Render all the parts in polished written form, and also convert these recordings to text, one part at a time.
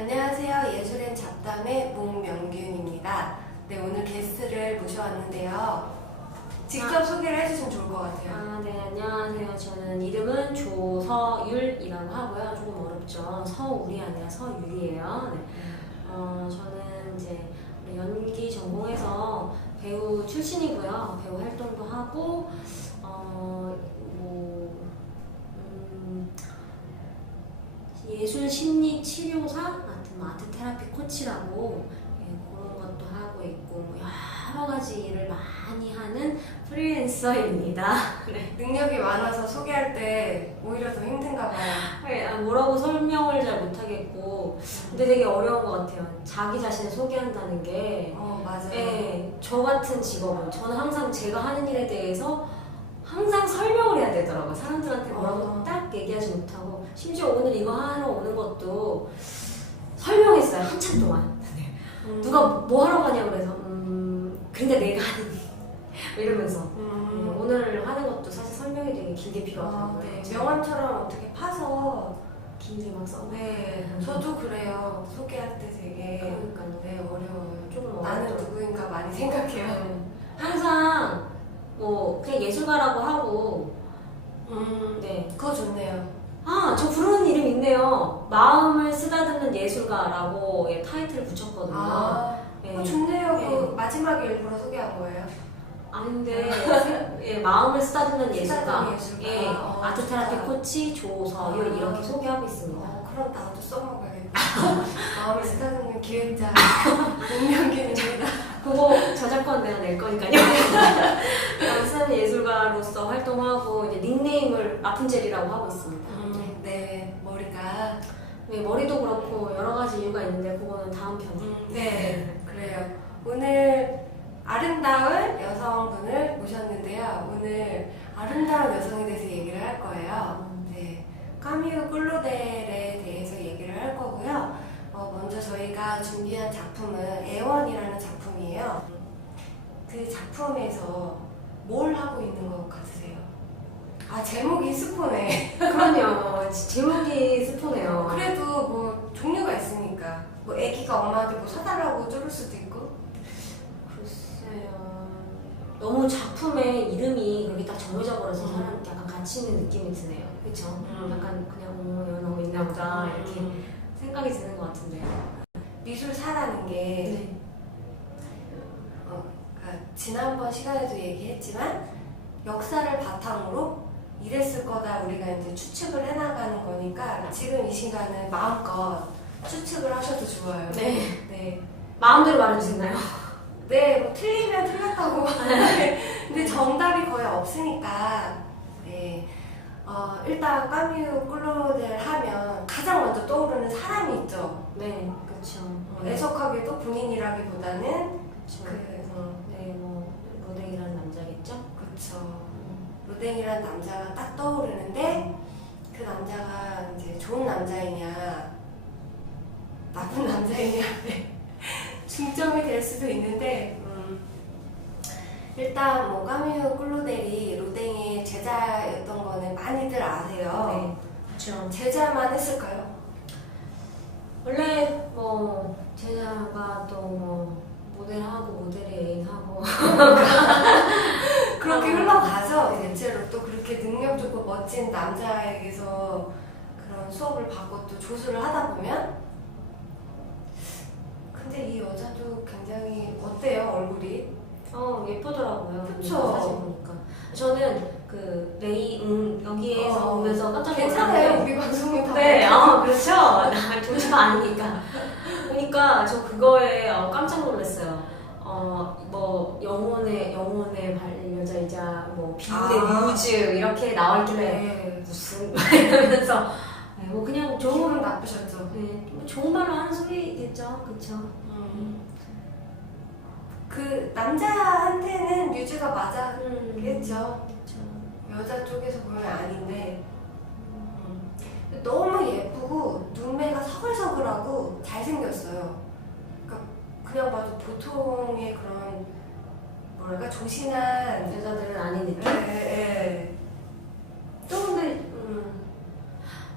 안녕하세요. 예술엔 잡담의 목명균입니다. 네, 오늘 게스트를 모셔왔는데요. 직접 소개를 해주시면 좋을 것 같아요. 네, 안녕하세요. 저는 이름은 조서율이라고 하고요. 조금 어렵죠. 서울이 아니라 서율이에요. 네. 저는 이제 연기 전공해서 배우 출신이고요. 배우 활동도 하고, 예술 심리 치료사 같은 아트 테라피 코치라고 그런 것도 하고 있고 여러 가지 일을 많이 하는 프리랜서입니다. 네. 능력이 많아서 소개할 때 오히려 더 힘든가 봐요. 뭐라고 설명을 잘 못하겠고 근데 되게 어려운 것 같아요. 자기 자신을 소개한다는 게. 맞아요. 네, 저 같은 직업은 저는 항상 제가 하는 일에 대해서 항상 설명을 해야 되더라고요. 사람들한테 뭐라고 딱 얘기하지 못하고 심지어 오늘 이거 하러 오는 것도 설명했어요. 한참 동안. 누가 뭐 하러 가냐 그래서 근데 내가 하는 이러면서 오늘 하는 것도 사실 설명이 되게 길게 필요하더라고요. 네. 명함처럼 어떻게 파서 길게 막 써. 네, 저도 그래요. 소개할 때 되게 그러니까요. 네, 어려워요. 조금 나는 어렵더라고요. 누구인가 많이 생각해요. 항상 뭐 그냥 예술가라고 하고 네. 그거 좋네요. 저 부르는 이름 있네요. 마음을 쓰다듬는 예술가라고 타이틀을 붙였거든요. 그거 좋네요. 네. 그 마지막에 일부러 소개한 거예요. 아닌데 마음을 쓰다듬는 예술가, 예술가. 아트 테라피 진짜. 코치 조서율 이렇게 소개하고 있습니다. 그럼 나도 써먹어야겠다. 마음을 쓰다듬는 기획자 목명균입니다. 그거 저작권 내가 낼 거니까요. 쓰는 예술가로서 활동하고 이제 닉네임을 라푼젤이라고 하고 있습니다. 네, 머리가 네, 머리도 그렇고 여러 가지 이유가 있는데 그거는 다음 편에. 네, 그래요. 오늘 아름다운 여성분을 모셨는데요. 오늘 아름다운 여성에 대해서 얘기를 할 거예요. 네, 까뮤 클로델에 대해서 얘기를 할 거고요. 먼저 저희가 준비한 작품은 애원이라는 작품이에요. 그 작품에서 뭘 하고 있는 것 같으세요? 제목이 스포네. 그럼요. 제목이 스포네요. 그래도 뭐 종류가 있으니까 뭐 애기가 엄마한테 뭐 사달라고 쪼를 수도 있고. 글쎄요. 너무 작품의 이름이 그렇게 딱 정해져 버려서 사람 약간 가치 있는 느낌이 드네요. 그쵸? 약간 그냥 연하고 있나 보다 이렇게 생각이 드는 것 같은데. 미술사라는 게 그러니까 지난번 시간에도 얘기했지만 역사를 바탕으로 이랬을 거다 우리가 이제 추측을 해나가는 거니까 지금 이 시간은 마음껏 추측을 하셔도 좋아요. 네. 네. 마음대로 말해주셨나요? 네, 뭐 틀리면 틀렸다고. 근데 정답이 거의 없으니까. 네. 일단 까뮤 클로델 하면 가장 먼저 떠오르는 사람이 있죠. 네, 그렇죠. 애석하게도 본인이라기보다는 그렇죠. 네, 뭐 로댕이라는 남자겠죠? 그쵸. 로댕이라는 남자가 딱 떠오르는데 그 남자가 이제 좋은 남자이냐 나쁜 남자이냐 중점이 될 수도 있는데 일단 뭐 까뮤 클로델이 로댕의 제자였던 거는 많이들 아세요. 네, 그렇죠. 제자만 했을까요? 원래 뭐 제자가 또 뭐 모델하고 모델의 애인하고 그렇게 흘러가죠. 대체로 또 그렇게 능력 좋고 멋진 남자에게서 그런 수업을 받고 또 조수를 하다 보면 근데 이 여자도 굉장히 어때요 얼굴이? 예쁘더라고요. 그쵸. 사진 보니까 저는 그 레이 여기에서 보면서 깜짝 괜찮아요. 놀랐는데 우리 방송이 다 네, 그렇죠. 나 조수가 아니니까 보니까 저 그거에 깜짝 놀랐어요. 뭐 영혼의 반려자이자 뭐 비운의 뮤즈 이렇게 나와있길래 무슨 이러면서 뭐 그냥 기분 나쁘셨죠? 네, 뭐 좋은 말로 하는 소리겠죠, 그렇죠. 그 남자한테는 뮤즈가 맞았겠죠. 그렇죠. 여자 쪽에서 보면 아닌데 너무 예쁘고 눈매가 서글서글하고 잘생겼어요. 그러니까 그냥 봐도 보통의 그런 뭐랄까 조신한 여자들은 아닌 느낌. 예. 또 근데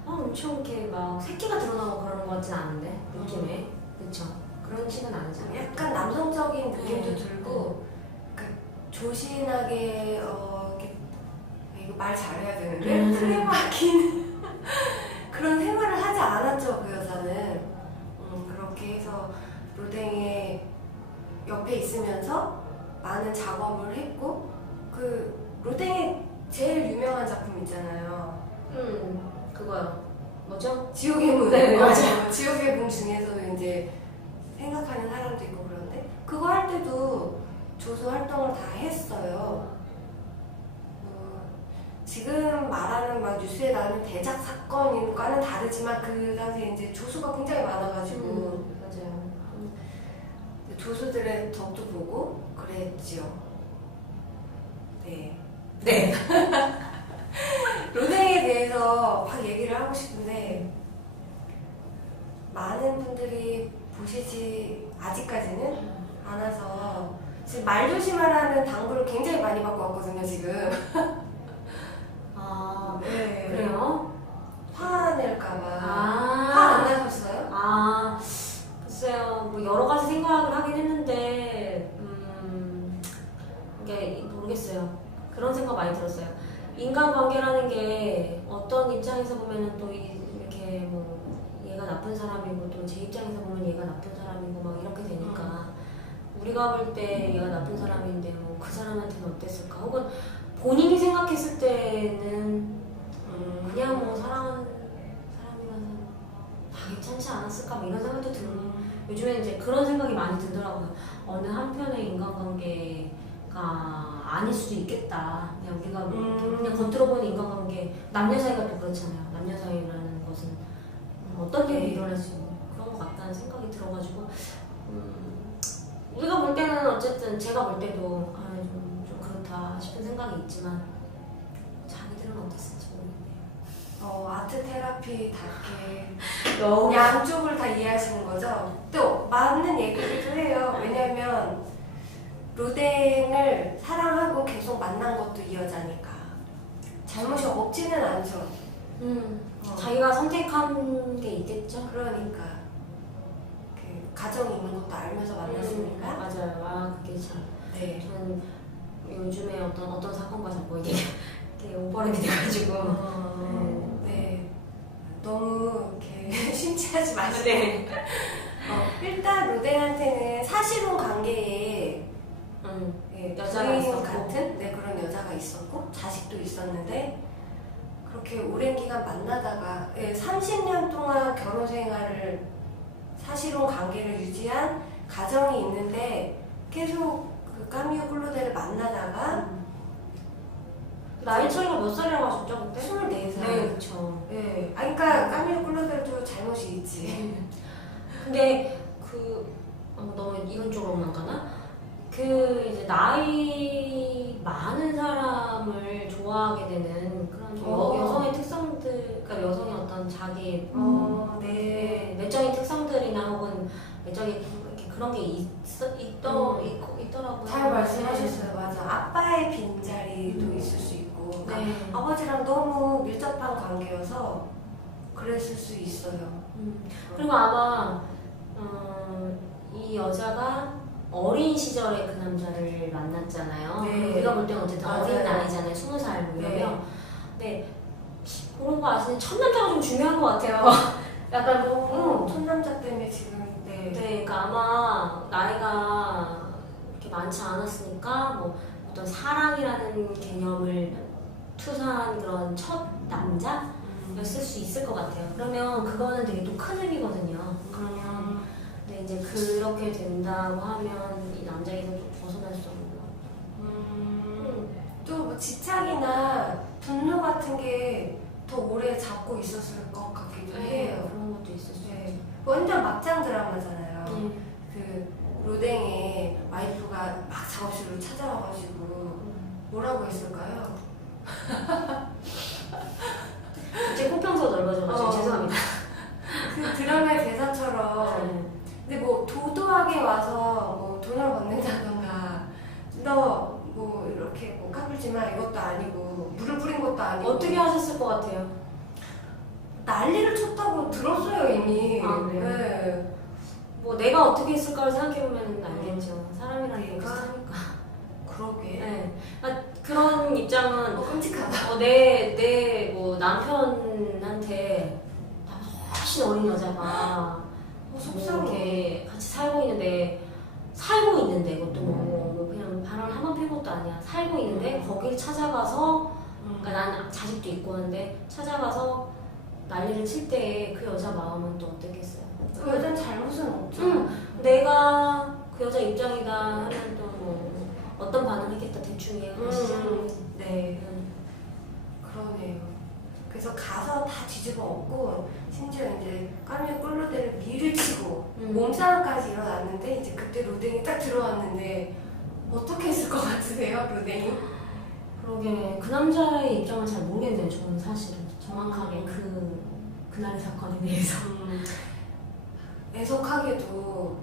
엄청 이렇게 막 새끼가 드러나고 그러는 것 같진 않은데 느낌에 그쵸? 그런 식은 아니잖아요. 약간 남성적인 느낌도 네. 들고 그 조신하게 이렇게 이거 말 잘해야 되는데 틀에 박힌 그런 생활을 하지 않았죠 그 여자는. 그렇게 해서 로댕의 옆에 있으면서 많은 작업을 했고 그 로댕의 제일 유명한 작품 있잖아요. 그거요. 뭐죠? 지옥의 문. 네, 맞아요. 지옥의 문 중에서도 이제 생각하는 사람도 있고 그런데 그거 할 때도 조수 활동을 다 했어요. 지금 말하는 막 뉴스에 나오는 대작 사건과는 다르지만 그 당시에 이제 조수가 굉장히 많아가지고 맞아요. 조수들의 덕도 보고 그랬지요. 네. 네. 로댕에 대해서 막 얘기를 하고 싶은데 많은 분들이 보시지 아직까지는 않아서 지금 말조심하라는 당부를 굉장히 많이 받고 왔거든요 지금. 아 네. 그래요? 화낼까봐. 아. 화 안 나셨어요? 아 글쎄요. 뭐 여러 가지 생각을 하긴 했는데 이게 모르겠어요. 그런 생각 많이 들었어요. 인간관계라는 게 어떤 입장에서 보면은 또 이렇게 뭐 얘가 나쁜 사람이고 또 제 입장에서 보면 얘가 나쁜 사람이고 막 이렇게 되니까 우리가 볼 때 얘가 나쁜 사람인데 뭐 그 사람한테는 어땠을까? 혹은 본인이 생각했을 때는 그냥 뭐 사랑하는 사람이면 다 괜찮지 않았을까? 뭐 이런 생각도 들고 요즘에 이제 그런 생각이 많이 들더라고요. 어느 한편의 인간관계가 아닐 수도 있겠다. 그냥 우리가 그냥 겉들어보는 인간관계, 남녀 사이가 또 그렇잖아요. 남녀 사이라는 것은 어떤 일이 일어날 수 있는 그런 것 같다는 생각이 들어가지고 우리가 볼 때는 어쨌든 제가 볼 때도 좀 그렇다 싶은 생각이 있지만 자기들은 어땠을지 모르겠네요. 아트 테라피답게 너무 양쪽을 다 이해하시는 거죠? 또 맞는 얘기를 해요. 왜냐면 로댕을 사랑하고 계속 만난 것도 이 여자니까 잘못이 없지는 않죠. 자기가 선택한 게 있겠죠? 그러니까 그 가정이 있는 것도 알면서 만났으니까. 맞아요. 아 그게 참. 네. 저는 요즘에 어떤 사건과 자꾸 이게 오버랩이 돼가지고. 네. 너무 이렇게 심취하지 마시고. 네. 일단 로댕한테는 사실혼 관계에 여자가 부인 있었고. 같은 그런 여자가 있었고 자식도 있었는데 그렇게 오랜 기간 만나다가 30년 동안 결혼 생활을 사실혼 관계를 유지한 가정이 있는데 계속 그 까미오 클로데를 만나다가 나이 차이가 몇 살이라고 하셨죠 그때? 24살. 네, 그렇죠. 네. 그러니까 까미오 클로데도 잘못이 있지. 근데 너무 이런 쪽으로만 가나? 이제 나이 많은 사람을 좋아하게 되는 그런 여성의 특성들, 그러니까 여성의 어떤 자기 내적인 특성들이나 혹은 내적인 이렇게 그런 게 있더라고요. 잘 말씀하셨어요. 맞아. 아빠의 빈자리도 있을 수 있고 그러니까 네. 아버지랑 너무 밀접한 관계여서 그랬을 수 있어요. 그리고 아마 이 여자가 어린 시절에 그 남자를 만났잖아요. 네. 우리가 볼 때는 어쨌든 맞아요. 어린 나이잖아요. 20살 뭐 네. 이러면. 근데 그런 거 아시는 첫 남자가 좀 중요한 것 같아요. 약간 첫 남자 때문에 지금 네, 그러니까 아마 나이가 이렇게 많지 않았으니까 뭐 어떤 사랑이라는 개념을 투사한 그런 첫 남자였을 수 있을 것 같아요. 그러면 그거는 되게 또 큰 의미거든요. 그러면 근데 이제 그렇게 된다고 하면 이 남자에서 좀 벗어날 수 없는 또 뭐 집착이나 분노 같은 게 더 오래 잡고 있었을 것 같기도 해요. 그런 것도 있을 수 있죠. 네. 완전 막장 드라마잖아요. 그 로댕의 와이프가 막 작업실로 찾아와가지고 뭐라고 했을까요? 제 코평소 넓어져가지고 죄송합니다. 그 드라마의 대사처럼 근데 뭐 도도하게 와서 뭐 돈을 받는다던가 너 뭐 이렇게 뭐 까불지마 이것도 아니고 물을 뿌린 것도 아니고 어떻게 하셨을 것 같아요? 난리를 쳤다고 들었어요 이미. 아, 그래요? 네. 뭐 내가 어떻게 했을까를 생각해보면 알겠죠. 사람이라는 게 내가? 비슷하니까. 그러게. 네. 그러니까 그런 입장은 끔찍하다. 내 남편한테 나보다 훨씬 어린 여자가 속상해. 이렇게 같이 살고 있는데 이것도 뭐 그냥 바람 한번 핀 것도 아니야. 살고 있는데 거기를 찾아가서 그러니까 난 자식도 있고 하는데 찾아가서 난리를 칠 때 그 여자 마음은 또 어땠겠어요? 그 여자는 잘못은 없죠. 내가 그 여자 입장이다 하면 또 뭐 어떤 반응을 했겠다 대충 이해하시죠? 네. 그러네요. 그래서 가서 다 뒤집어 엎고 심지어 이제 까뮤 꿀로데를 밀을 치고 몸싸움까지 일어났는데 이제 그때 로댕이 딱 들어왔는데 어떻게 했을 것 같으세요, 로댕이? 그러게 그 남자의 입장을 잘 모르겠네요. 저는 사실은 정확하게 그날의 사건에 대해서. 애석하게도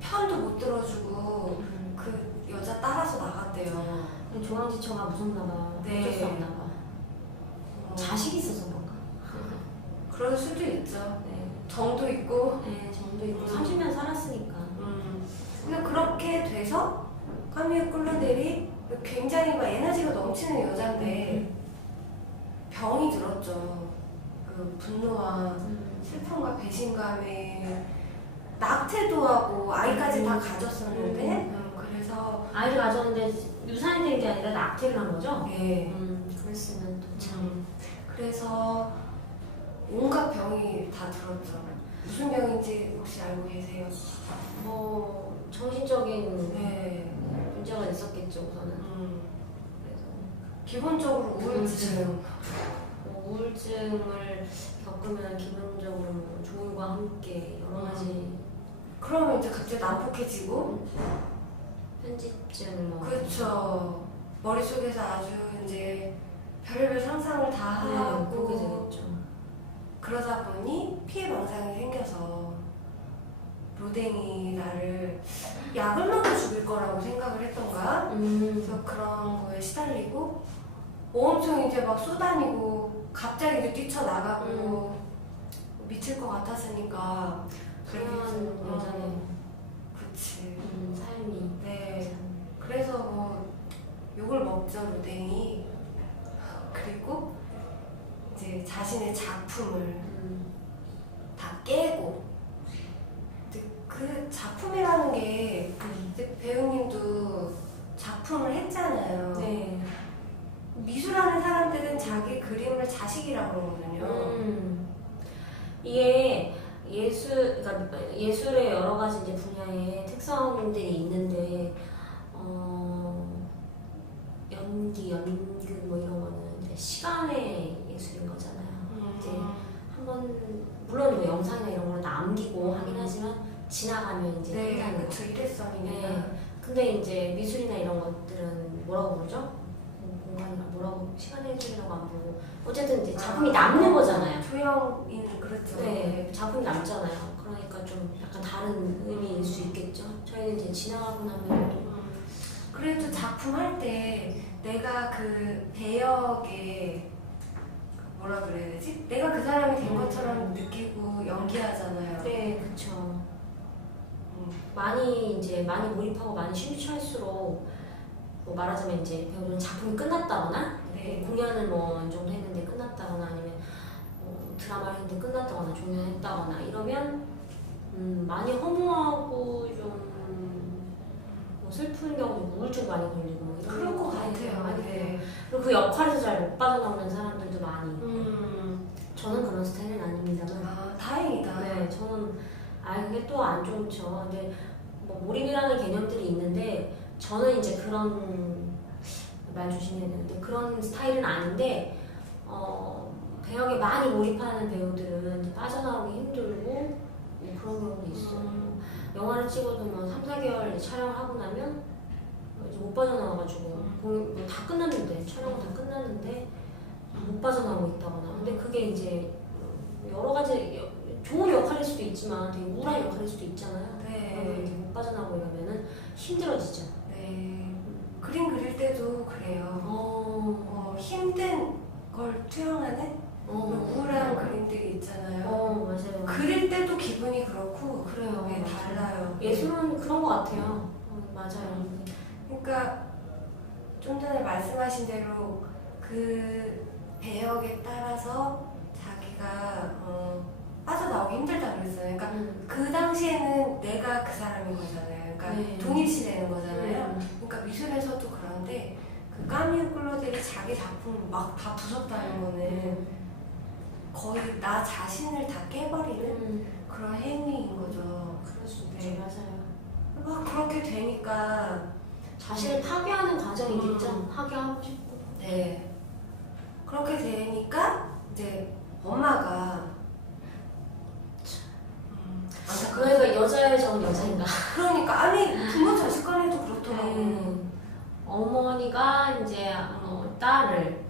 편도 못 들어주고 그 여자 따라서 나갔대요. 조랑지처가 무섭나봐. 네. 어쩔 수 없나봐. 자식이 있어서 그런가? 그럴 수도 있죠. 네. 정도 있고. 네, 정도 있고 30년 살았으니까. 근데 그렇게 돼서 까뮤 꿀로델이 굉장히 막 에너지가 넘치는 여잔데 병이 들었죠. 그 분노와 슬픔과 배신감에 낙태도 하고 아이까지 다 가졌었는데 그래서 아이를 가졌는데 유산이 된 게 아니라 낙태를 한 거죠? 네. 그랬으면 또 참. 그래서 온갖 병이 다 들었죠. 무슨 병인지 혹시 알고 계세요? 뭐 정신적인 네. 문제가 있었겠죠 우선은. 그래서 기본적으로 우울증. 우울증을 겪으면 기본적으로 뭐 조울과 함께 여러 가지 그러면 이제 갑자기 난폭해지고 편집증 뭐 그렇죠. 머릿속에서 아주 이제 별의별 상상을 다 그렇게 하고 되겠죠. 그러다 보니 피해망상이 생겨서 로댕이 나를 약을 먹여 죽일 거라고 생각을 했던가 그래서 그런 거에 시달리고 엄청 이제 막 쏘다니고 갑자기 이제 뛰쳐나가고 미칠 것 같았으니까 그런 여자의 그치 삶이. 네 그래서 뭐 욕을 먹죠 로댕이. 그리고 이제 자신의 작품을 다 깨고 그 작품이라는 게 이제 배우님도 작품을 했잖아요. 네. 미술하는 사람들은 자기 그림을 자식이라고 그러거든요. 이게 그러니까 예술의 여러 가지 이제 분야의 특성들이 있는데 연기, 연극 뭐 이런 거는 이제 시간의 예술인 거잖아요. 이제 한번 물론 뭐 영상이나 이런 거는 남기고 하긴 하지만 지나가면 이제 네, 끝나는 거. 그쵸 일회성이니까. 네. 근데 이제 미술이나 이런 것들은 뭐라고 부르죠? 공간이나 뭐라고 시간의 예술이라고 안 부르고 어쨌든 이제 작품이 남는 거잖아요. 조형이는 그렇죠. 네, 작품이 남잖아요. 그러니까 좀 약간 다른 의미일 수 있겠죠. 저희는 이제 지나가고 나면 또 그래도 작품 할 때 내가 그 배역에 뭐라 그래야 되지? 내가 그 사람이 된 것처럼 느끼고 연기하잖아요. 네, 그렇죠. 많이 몰입하고 많이 심취할수록 뭐 말하자면 이제 배우들은 작품이 끝났다거나 네. 공연을 뭐 어느 정도 했는데 끝났다거나 아니면 드라마를 했는데 끝났다거나 종영했다거나 이러면 많이 허무하고 좀 뭐 슬픈 경우도 우울증 많이 걸리고 뭐 이런 그럴 것 거 많이 같아요. 많이 돼요. 네. 그리고 그 역할에서 잘 못 빠져나오는 사람들도 많이 있고 음. 저는 그런 스타일은 아닙니다만 아, 다행이다. 네, 저는 그게 또 안 좋죠. 근데 뭐 몰입이라는 개념들이 있는데 저는 이제 그런 말 조심해야 되는데 그런 스타일은 아닌데 배역에 많이 몰입하는 배우들은 이제 빠져나오기 힘들고 뭐 그런 경우도 있어요. 영화를 찍어도 뭐 3, 4개월 촬영을 하고 나면 이제 못 빠져나와가지고 다 끝났는데 촬영은 다 끝났는데 못 빠져나오고 있다거나 근데 그게 이제 여러 가지 좋은 역할일 수도 있지만 되게 우울한 역할일 수도 있잖아요. 네. 그러면 이제 못 빠져나오고 이러면은 힘들어지죠. 네. 그림 그릴 때도 그래요. 힘든 걸 투영하는 우울한 그림들이 있잖아요. 맞아요. 그릴 때도 기분이 그렇고 그래요. 네, 달라요. 예술은 그런 것 같아요. 맞아요. 그러니까 좀 전에 말씀하신 대로 그 배역에 따라서 자기가 빠져나오기 힘들다 그랬어요. 그러니까 그 당시에는 내가 그 사람인 거잖아요. 그러니까 네. 동일시되는 거잖아요. 그러니까 미술에서도 그런데 그 까미우 클로델이 자기 작품을 막 다 부쉈다는 거는 거의 나 자신을 다 깨버리는 그런 행위인 거죠. 그럴 수 있죠. 네. 맞아요. 막 그렇게 되니까 자신을 파괴하는 과정이겠죠. 파괴하고 싶고. 네. 그렇게 되니까 이제 엄마가 그러니까 여자의 정 여자인가. 그러니까 아니 부모 자식 간에도 그렇더라고. 어머니가 이제 딸을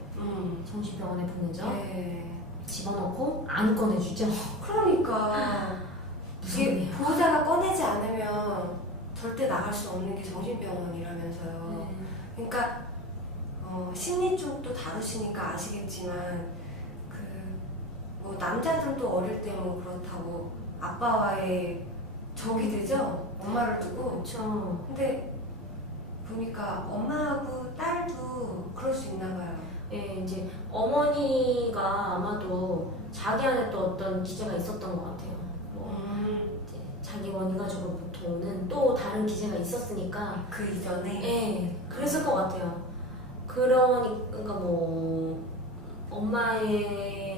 정신병원에 보내죠. 네. 집어넣고 안 꺼내주죠. 그러니까 이게 무섭네요. 보호자가 꺼내지 않으면 절대 나갈 수 없는 게 정신병원이라면서요. 네. 그러니까 심리 쪽도 다루시니까 아시겠지만 그 뭐 남자들도 어릴 때 뭐 그렇다고 아빠와의 적이 되죠. 엄마를 두고. 그렇죠. 근데 보니까 엄마하고 딸도 그럴 수 있나 봐요. 예, 이제 어머니가 아마도 자기 안에 또 어떤 기제가 있었던 것 같아요. 뭐 이제 자기 원가족으로부터 오는 또 다른 기제가 있었으니까 그 이전에. 예, 그랬을 것 같아요. 그러니까 뭐 엄마의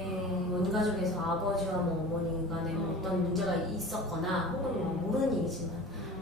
원가족에서 아버지와 뭐 어머니 간에 뭐 어떤 문제가 있었거나 혹은 뭐 모르는 일이지만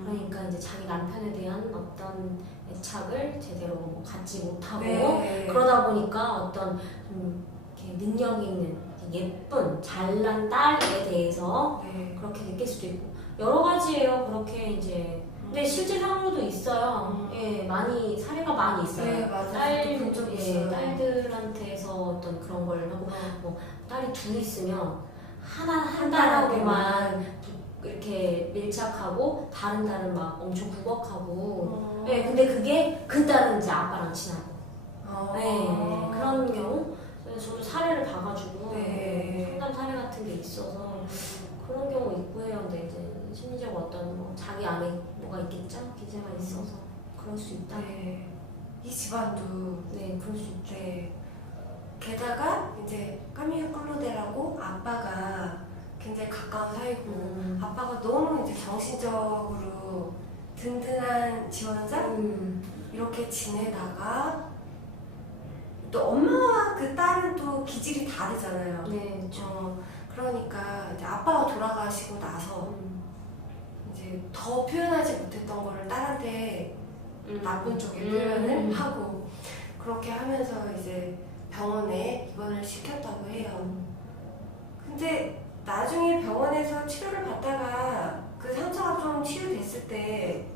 그러니까 이제 자기 남편에 대한 어떤 애착을 제대로 뭐 갖지 못하고 네. 그러다 보니까 어떤 좀 이렇게 능력 있는 예쁜 잘난 딸에 대해서 네. 그렇게 느낄 수도 있고 여러 가지예요. 그렇게 이제 근데 실제 상황도 있어요. 예, 많이 사례가 많이 있어요. 네, 맞아요. 본 적 있어요. 딸들한테서 어떤 그런 걸 하고 뭐 딸이 둘 있으면 한 딸하고만. 딸하고만 이렇게 밀착하고 다른 딸은 막 엄청 구박하고 예, 근데 그게 그 딸은 이제 아빠랑 친하고 네, 그런 경우 저도 사례를 봐가지고 네. 상담 사례 같은 게 있어서 그런 경우 있고 해요. 근데 이제 심리적 어떤 뭐 자기 안에 뭐가 있겠죠? 기제가 있어서 그럴 수 있다. 네. 이 집안도 네, 그럴 수 있죠. 네. 게다가 이제 까미유 클로데라고 아빠가 굉장히 가까운 사이고 아빠가 너무 이제 정신적으로 든든한 지원자 이렇게 지내다가 또 엄마와 그 딸은 또 기질이 다르잖아요. 네, 그렇죠. 그러니까 이제 아빠가 돌아가시고 나서 이제 더 표현하지 못했던 거를 딸한테 나쁜 쪽에 표현을 하고 그렇게 하면서 이제 병원에 입원을 시켰다고 해요. 근데 나중에 병원에서 치료를 받다가 그 상처가 좀 치유됐을 때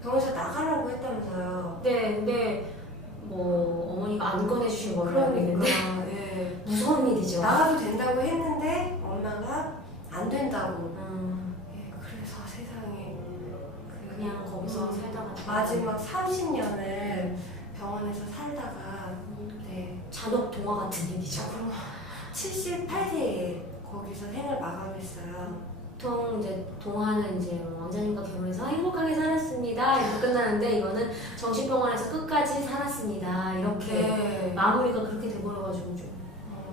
병원에서 나가라고 했다면서요. 네, 근데 뭐 어머니가 안 꺼내주신 걸로 알고 있는데 예. 무서운 일이죠. 나가도 된다고 했는데 엄마가 안 된다고. 예, 그래서 세상에 그냥 거기서 살다가 마지막 30년을 병원에서 살다가 네. 잔혹 동화 같은 일이죠. 그럼 78세에 거기서 생을 마감했어요. 보통 이제 동화는 이제 왕자님과 결혼해서 행복하게 살았습니다 이렇게 끝나는데 이거는 정신병원에서 끝까지 살았습니다 이렇게 네. 마무리가 그렇게 돼버려가지고 좀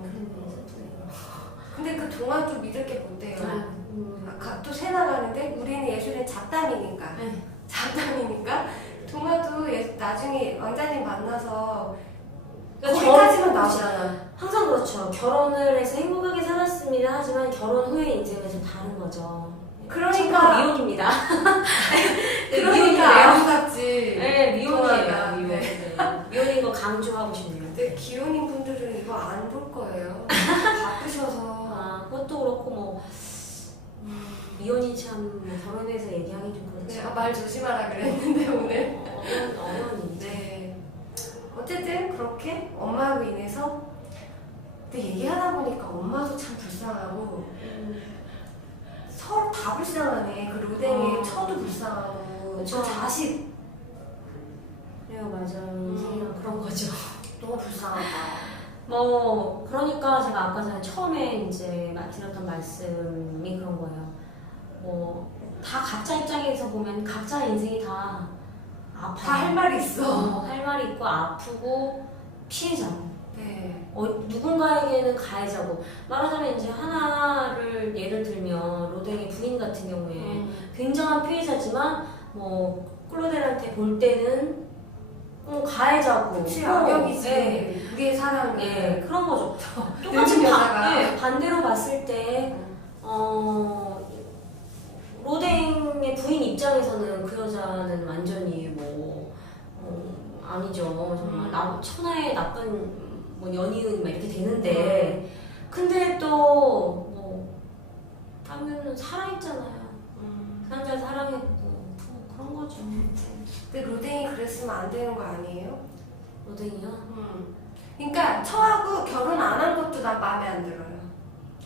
그런 게 슬프네요. 근데 그 동화도 믿을 게 못돼요. 아, 또 새나가는데 우리는 예술은 잡담이니까. 네. 잡담이니까 동화도 나중에 왕자님 만나서 그러니까 거기까지만 나오잖아. 항상 그렇죠. 결혼을 해서 행복하게 살았습니다 하지만 결혼 후의 인생은 좀 다른 거죠. 그러니까 미혼입니다. 그러니까 아름답지. 네, 미혼이에요. 동화가. 미혼. 네. 네. 미혼인 거 강조하고 싶네요. 근데 기혼인 분들은 이거 안 볼 거예요. 바쁘셔서. 아, 그것도 그렇고 뭐 미혼이 참뭐 결혼해서 얘기하기 좀 그렇죠. 네, 말 조심하라 그랬는데 오늘. 어려운 일이죠. 네. 어쨌든 그렇게 엄마로 인해서 근데 얘기하다 보니까 엄마도 참 불쌍하고 서로 다 불쌍하네. 그 로댕의 처도 불쌍하고 그쵸. 저 자식 그래요, 맞아요. 인생이란 그런 거죠. 너무 불쌍하다. 뭐 그러니까 제가 아까 전에 처음에 이제 드렸던 말씀이 그런 거예요. 뭐 다 각자 입장에서 보면 각자 인생이 다 아파요. 다 할 말이 있어. 할 말이 있고 아프고 피해자고. 네. 누군가에게는 가해자고. 말하자면 이제 하나를 예를 들면 로댕의 부인 같은 경우에 굉장한 피해자지만 뭐 클로델한테 볼 때는 가해자고. 그치, 악역이지. 네. 우리의 사랑을. 네, 그런 거죠. 똑같이 늙은 여자가. 네, 반대로 봤을 때 로댕의 부인 입장에서는 그 여자는 완전히 뭐 아니죠. 정말 천하의 나쁜 뭐 연이은 막 이렇게 되는데 근데 또 뭐 하면은 사랑했잖아요. 그 남자 사랑했고 그런 거죠. 근데 로댕이 그랬으면 안 되는 거 아니에요? 로댕이요? 그러니까 처하고 결혼 안 한 것도 난 마음에 안 들어요.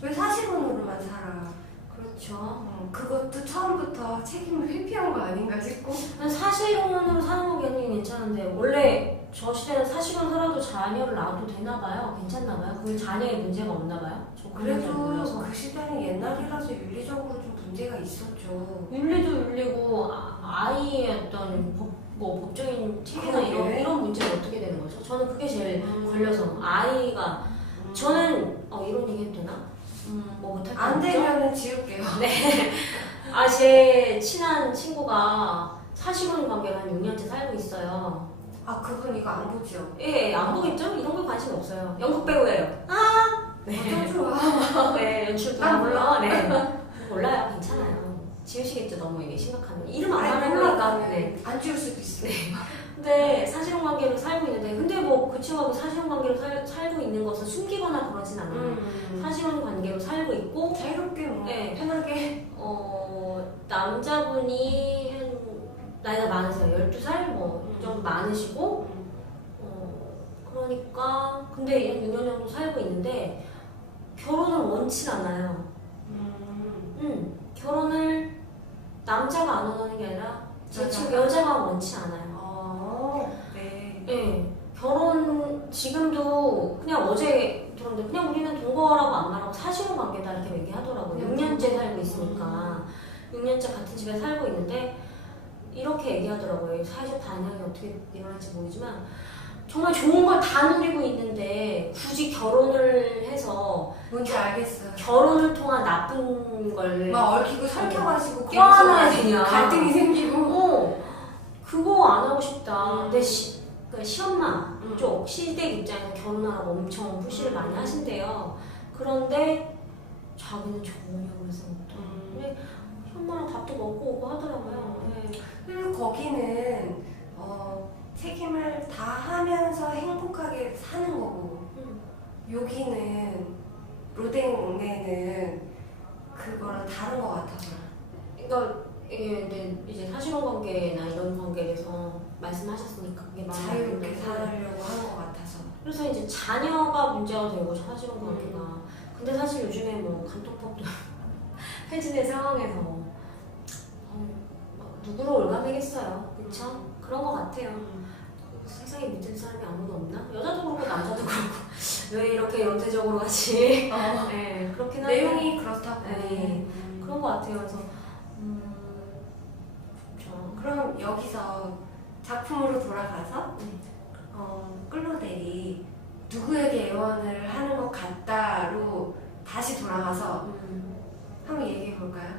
왜 사실혼으로만 살아? 그렇죠. 그것도 처음부터 책임을 회피한 거 아닌가 싶고. 사실혼으로 사는 거 괜찮은데 원래 저 시대는 사실혼 살아도 자녀를 낳아도 되나 봐요. 괜찮나 봐요. 그 자녀에 문제가 없나 봐요. 저 그런 줄 그래도 몰라서. 그 시대는 옛날이라서 윤리적으로 좀 문제가 있었죠. 윤리도 윤리고 아이의 어떤 법적인 책임이나 그러게. 이런 문제가 어떻게 되는 거죠? 저는 그게 제일 걸려서 아이가 저는 이런 얘기 해도 되나? 뭐 못할 거 안 없죠? 되면은 지울게요. 네. 제 친한 친구가 사실혼 관계가 한 6년째 살고 있어요. 아, 그분 이거 안 보죠? 예, 안 보겠죠? 이런 거 관심 없어요. 연극 배우예요. 어쩜 좋아. 네, 연출도 난 몰라. 네. 몰라요. 괜찮아요. 지우시겠죠? 너무 이게 심각하면. 이름 안 아니, 하는 몰라, 거니까. 나는. 네. 안 지울 수도 있어. 근데 사실혼 관계로 살고 있는데, 근데 뭐 그 친구하고 사실혼 관계로 살고 있는 것을 숨기거나 그러진 않아요. 사실혼 관계로 살고 있고, 자유롭게 뭐 네. 편하게. 남자분이 한 나이가 많으세요. 12살 뭐 이 정도 많으시고 그러니까 근데 한 6년 정도 살고 있는데 결혼을 원치 않아요. 결혼을 남자가 안 원하는 게 아니라 제 친구 여자가 원치 않아요. 네. 네. 결혼 지금도 그냥 어제 들었는데 그냥 우리는 동거라고 안 말하고 사실혼 관계다 이렇게 얘기하더라고요. 6년째 살고 있으니까 6년째 같은 집에 살고 있는데 이렇게 얘기하더라고요. 사회적 반영이 어떻게 일어날지 모르지만 정말 좋은 걸 다 누리고 있는데 굳이 결혼을 해서 뭔지 알겠어요. 결혼을 통한 나쁜 걸 막 얽히고 설켜가지고 껴안아야 되냐. 갈등이 생기고. 그거 안 하고 싶다. 근데 그러니까 시엄마 음. 쪽 시댁 입장에서 결혼하라고 엄청 푸시를 많이 하신대요. 그런데 자기는 전혀 그래서 근데 시엄마랑 밥도 먹고 오고 하더라고요. 네. 그리고 거기는 책임을 다 하면서 행복하게 사는 거고 여기는 로댕에는 그거랑 다른 거 같아서. 그러니까 이게 근데 이제 사실혼 관계나 이런 관계에 대해서 말씀하셨으니까 그게 마음에 자유롭게 드는데. 살려고 하는 것 같아서. 그래서 이제 자녀가 문제가 되고 사실혼 관계가. 근데 사실 요즘에 뭐 간통법도 폐지된 상황에서 누구를 올가매겠어요, 그렇죠? 그런 것 같아요. 세상에 믿을 사람이 아무도 없나? 여자도 그렇고 남자도 그렇고 왜 이렇게 연쇄적으로 같이 네, 그렇긴 한데 내용이 그렇다 보니. 네, 그런 것 같아요. 그래서 그럼 여기서 작품으로 돌아가서 네. 클로델이 누구에게 애원을 하는 것 같다로 다시 돌아가서 한번 얘기해 볼까요?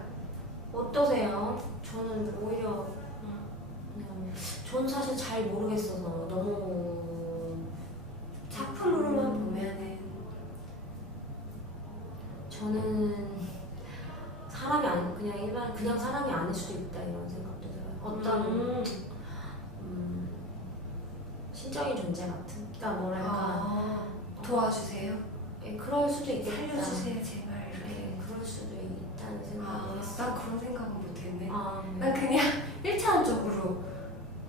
어떠세요? 저는 오히려 그냥 저는 사실 잘 모르겠어서 너무 작품으로만 보면은 저는 사람이 아니 그냥 일반 그냥 사람이 아닐 수도 있다 이런 생각도 들어요. 어떤 신적인 존재 같은. 그러니까 뭐랄까 도와주세요. 그럴 수도 있겠다. 살려주세요 제발 이렇게. 네, 그럴 수도 있다는 생각을 했어. 난 그런 생각은 못했네. 네. 난 그냥 1차원적으로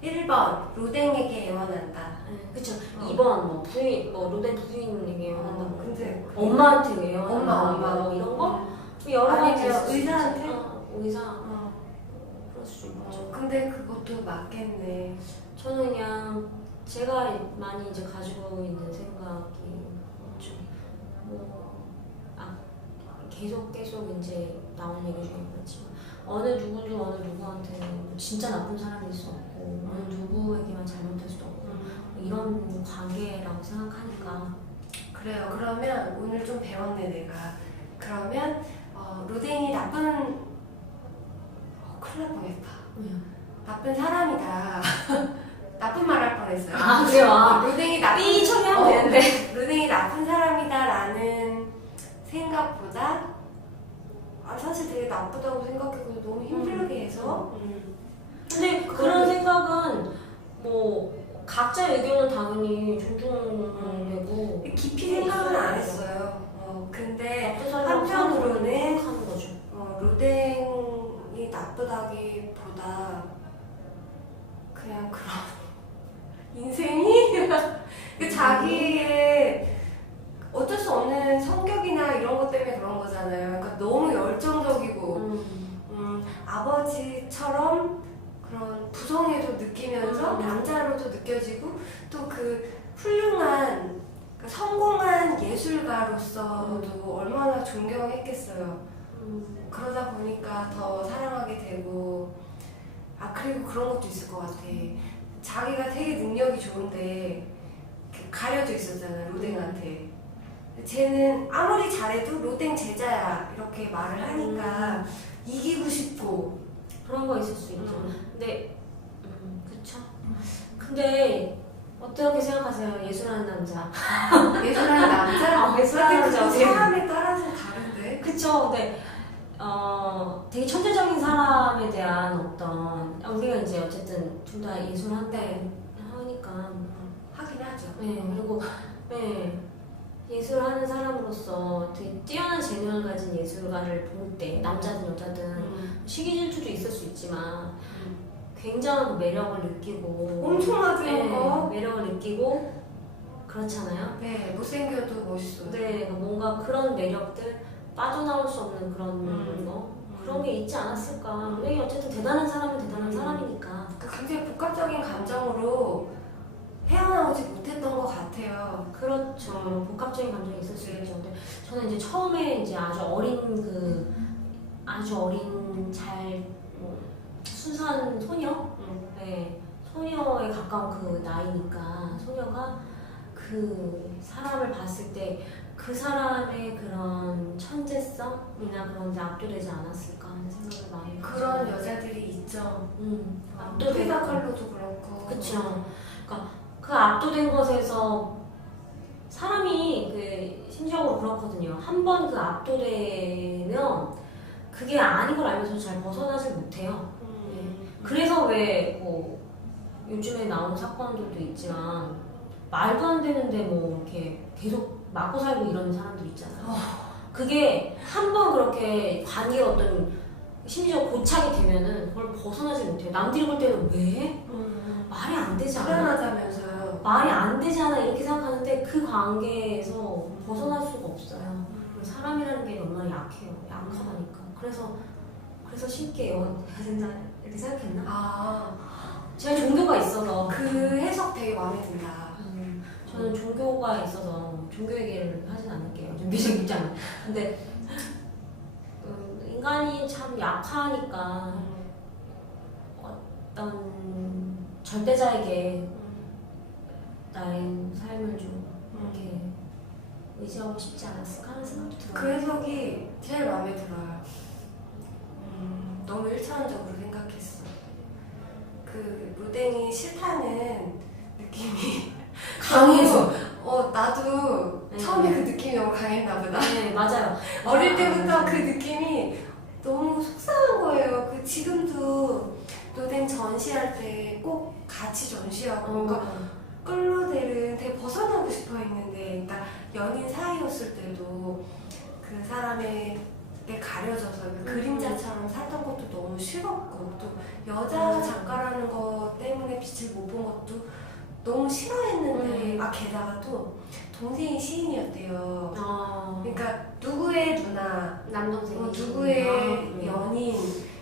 1번 로댕에게 애원한다. 네, 그쵸. 2번 뭐 부인 뭐 로덴 부인에게 애원한다고. 근데 엄마한테 애원한다. 엄마 뭐 이런 거? 여러 아니면 가지 있을 수 의사한테? 있지. 의사. 그럴 수 있죠. 근데 그것도 맞겠네. 저는 그냥 제가 많이 이제 가지고 있는 생각이 아, 계속 이제 나오는 얘기 중에 그렇지만 어느 누구도 어느 누구한테는 진짜 나쁜 사람일 수 없고 어느 누구에게만 잘못할 수도 없고 이런 관계라고 생각하니까. 그래요. 그러면 오늘 좀 배웠네 내가. 그러면 로댕이 나쁜 큰일 날 뻔했다. 왜요? 나쁜 사람이다. 나쁜 말 할 뻔했어요. 아 그래요? 로댕이 나쁜 삐 처리하면 되는데. 로댕이 나쁜 사람이다라는 생각보다 사실 되게 나쁘다고 생각했고 너무 힘들게 해서 근데 그런 생각은 뭐 각자 의견은 당연히 존중되고 깊이 생각은 안 했어요. 근데 나쁜 사람 한편으로는 하는 거죠. 로댕이 나쁘다기보다 그냥 그런 인생이 그 자기의 어쩔 수 없는 성격이나 이런 것 때문에 그런 거잖아요. 그러니까 너무 열정적이고 아버지처럼 그런 부성애도 느끼면서 남자로도 느껴지고 또 그 훌륭한 성공한 예술가로서도 얼마나 존경했겠어요. 그러다 보니까 더 사랑하게 되고 그리고 그런 것도 있을 것 같아. 자기가 되게 능력이 좋은데 가려져 있었잖아요 로댕한테. 쟤는 아무리 잘해도 로댕 제자야 이렇게 말을 하니까 이기고 싶고 그런 거 있을 수 있죠. 근데 그쵸. 근데 어떻게 생각하세요? 예술하는 남자. 예술하는 남자? 예술하는 남자 그 어떻게? 사람에 따라서 다른데. 그쵸. 근데 되게 천재적인 사람에 대한 어떤 우리가 이제 어쨌든 둘 다 예술한데 하니까 하긴 하죠. 네 그리고 네 예술하는 사람으로서 되게 뛰어난 재능을 가진 예술가를 볼 때 남자든 여자든 시기 질투도 있을 수 있지만 굉장한 매력을 느끼고 엄청나죠. 매력을 느끼고 그렇잖아요. 네, 못생겨도 멋있어. 네 뭔가 그런 매력들 빠져나올 수 없는 그런 거 그런 게 있지 않았을까. 로댕이 어쨌든 대단한 사람은 대단한 사람이니까. 굉장히 복합적인 감정으로 헤어나오지 못했던 것 같아요. 그렇죠. 복합적인 감정이 있을 수 있죠. 근데 저는 이제 처음에 이제 아주 어린 순수한 소녀, 네, 소녀에 가까운 그 나이니까 소녀가 그 사람을 봤을 때 그 사람의 그런 천재성이나 그런 데 압도되지 않았을까 하는 생각을 많이 그런 가져요. 여자들이 있죠. 압도되고. 프리다 칼로도 그렇고. 그쵸. 그러니까 그 압도된 것에서 사람이 그 심리적으로 그렇거든요. 한 번 그 압도되면 그게 아닌 걸 알면서 잘 벗어나질 못해요. 그래서 왜 뭐 요즘에 나오는 사건들도 있지만 말도 안 되는데 뭐 이렇게 계속 맞고 살고 이러는 사람들 있잖아요. 그게 한 번 그렇게 관계가 어떤 심리적 고착이 되면은 그걸 벗어나지 못해요. 남들이 볼 때는 왜? 말이 안 되지 않아? 불안하다면서요. 말이 안 되지 않아? 이렇게 생각하는데 그 관계에서 벗어날 수가 없어요. 사람이라는 게 얼마나 약해요. 약하다니까. 그래서 쉽게 내가 진짜 이렇게 생각했나? 제가 종교가 있어서 그 해석 되게 마음에 든다. 저는 종교가 있어서 종교 얘기를 하진 않을게요. 준비적 입장. 근데 인간이 참 약하니까 어떤 절대자에게 나의 삶을 좀 이렇게 의지하고 싶지 않았을까 하는 생각도 들어요. 그 해석이 제일 마음에 들어요. 너무 일차원적으로 생각했어. 그 로댕이 싫다는 느낌이 강해서. 나도 처음에 그 느낌이 너무 강했나 보다. 네, 맞아요. 어릴 때부터 그 느낌이 너무 속상한 거예요. 지금도 로댕 전시할 때 꼭 같이 전시하고 뭔가 클로델은 되게 벗어나고 싶어 했는데, 그러니까 연인 사이였을 때도 그 사람에게 가려져서 그 그림자처럼 살던 것도 너무 싫었고, 또 여자 작가라는 것 때문에 빛을 못 본 것도 너무 싫어했는데, 게다가 또 동생이 시인이었대요. 그러니까 누구의 누나, 남동생이 누구의 연인